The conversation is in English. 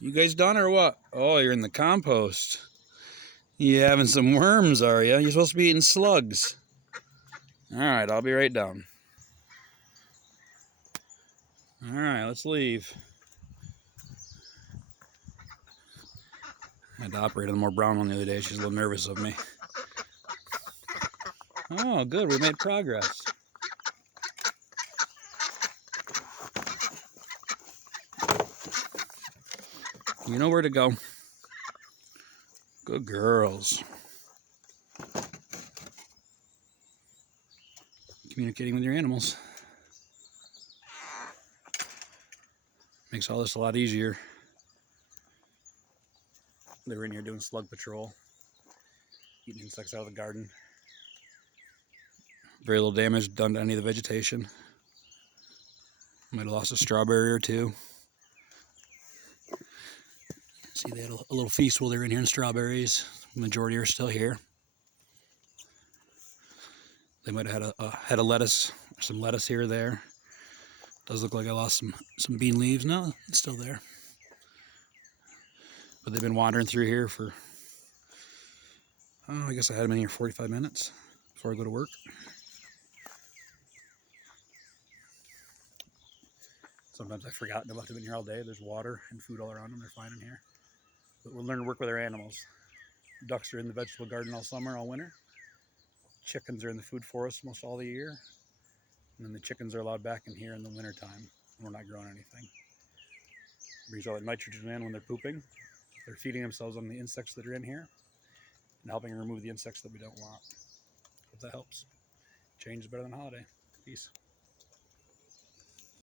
You guys done or what? Oh, you're in the compost. You having some worms, are you? You're supposed to be eating slugs. Alright, I'll be right down. Alright, let's leave. I had to operate on the more brown one the other day. She's a little nervous of me. Oh, good. We made progress. You know where to go. Good girls. Communicating with your animals makes all this a lot easier. They were in here doing slug patrol, eating insects out of the garden. Very little damage done to any of the vegetation. Might have lost a strawberry or two. See, they had a little feast while they were in here in strawberries. The majority are still here. They might have had a lettuce, or some lettuce here or there. Does look like I lost some bean leaves. No, it's still there. But they've been wandering through here for, oh, I guess I had them in here 45 minutes before I go to work. Sometimes I forgot and I left them in here all day. There's water and food all around them. They're fine in here. But we'll learn to work with our animals. Ducks are in the vegetable garden all summer, all winter. Chickens are in the food forest most all the year. And then the chickens are allowed back in here in the winter time when we're not growing anything. Brings all that nitrogen in when they're pooping. They're feeding themselves on the insects that are in here and helping remove the insects that we don't want. Hope that helps. Change is better than a holiday. Peace.